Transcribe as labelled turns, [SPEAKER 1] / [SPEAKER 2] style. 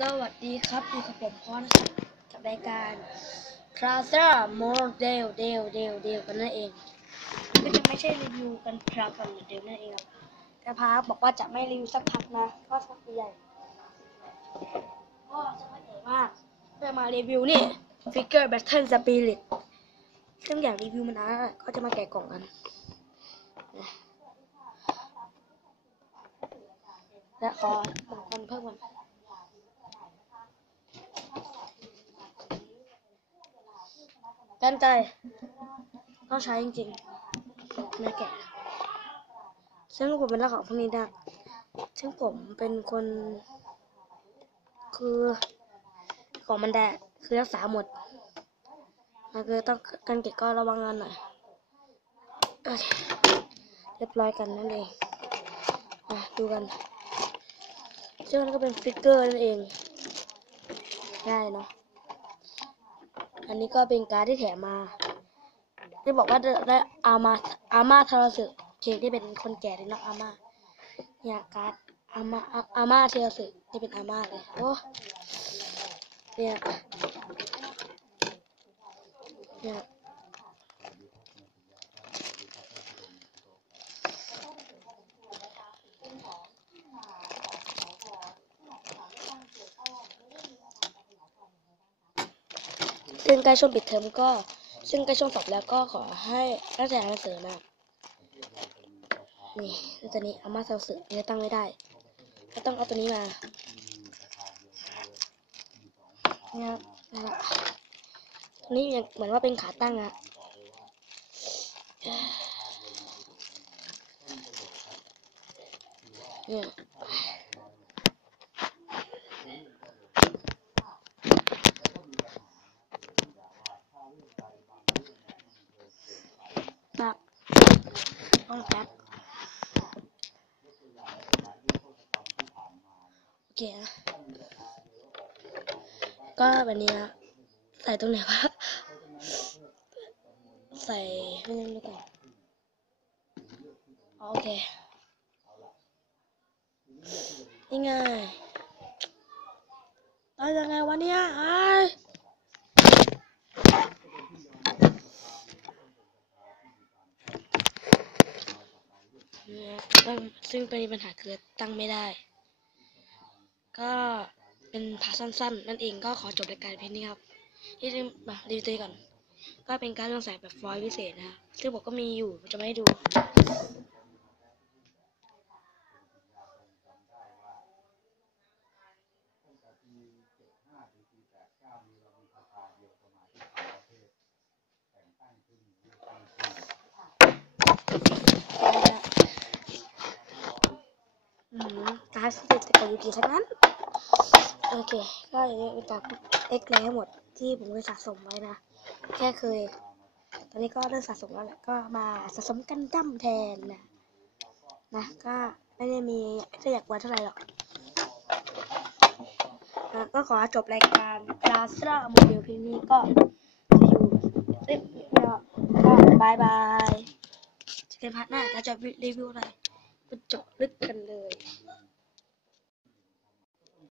[SPEAKER 1] สวัสดีครับอยู่กับผมพอนะครับกับรายการ c l a s s e r Model Del Del Del กันนั่นเอง ก็จะไม่ใช่รีวิวกันคราวกันเหมือนเดิมนั่นเองครับแต่พาบอกว่าจะไม่รีวิวสักพักนะ ก็สักใหญ่ก็จะไม่ใหญ่มากเพื่อมารีวิวนี่ Figure Battle Spirit ซึ่งอยากรีวิวมานานแล้วก็จะมาแกะกล่องกันและขอหนึ่งคนเพิ่มกัน กันไกลต้องใช้จริงๆไม่แกะซึ่งผมเป็นนักของพวกนี้นะซึ่งผมเป็นคน คือของมันแดดคือรักษาหมดมันคือต้องกันเก็บก็ระวังงานหน่อยโอเคเรียบร้อยกันนั่นเองอะดูกันซึ่งมันก็เป็นฟิกเกอร์นั่นเองง่ายเนาะ อันนี้ก็เป็นการ์ดที่แถมมาที่บอกว่าได้อามาอาม่าทารสึเคที่เป็นคนแก่เลยเนาะอาม่าเนี่ยการ์ดอาม่าอาอาม่าเทารสึที่เป็นอาม่าเลยโอ้เนี่ยเนี่ย ซึ่งใกล้ช่วงปิดเทอมก็ ซึ่งใกล้ช่วงสอบแล้วก็ขอให้ตั้งใจอ่านหนังสือนะนี่ตัวนี้เอามาเซลสึนี่ตั้งไม่ได้ ก็ต้องเอาตัวนี้มาเนี่ยครับนั่นแหละตัวนี้ยังเหมือนว่าเป็นขาตั้งอะเนี่ยตัก ต้องแป๊บโอเคนะก็แบบนี้นะใส่ตรงไหนวะใส่ไม่นึงดีกว่าอ๋อโอเคนี่ไงเอายังไงวะเนี่ยไอ้ายเนี่ยตั้ง ซึ่งตัวนี้ปัญหาคือตั้งไม่ได้ ก็เป็นพาสั้น ๆ นั่นเองก็ขอจบรายการเพียงนี้ครับที่รีมมารีวิวตัวก่อน ก็เป็นการเรื่องแสงแบบฟอยล์พิเศษนะซึ่งผมก็มีอยู่จะไม่ให้ดู อื การ์ดสเต็ปกับยูกิทั้งนั้น โอเค ก็อย่างนี้เป็นการเอ็กเลยทั้งหมดที่ผมเคยสะสมไว้นะ แค่เคย ตอนนี้ก็เริ่มสะสมแล้วแหละ ก็มาสะสมกันดั้มแทนนะ นะ ก็ไม่ได้มีไม่ได้อยากวัดเท่าไหร่หรอกก็ขอจบรายการลาส a าโมเดลพีนี้ก็จะอยู่เรียบร้อยก็บายบายเจอกันพัดหน้าจะจะรีวิวอะไรก็จบลึกกันเลย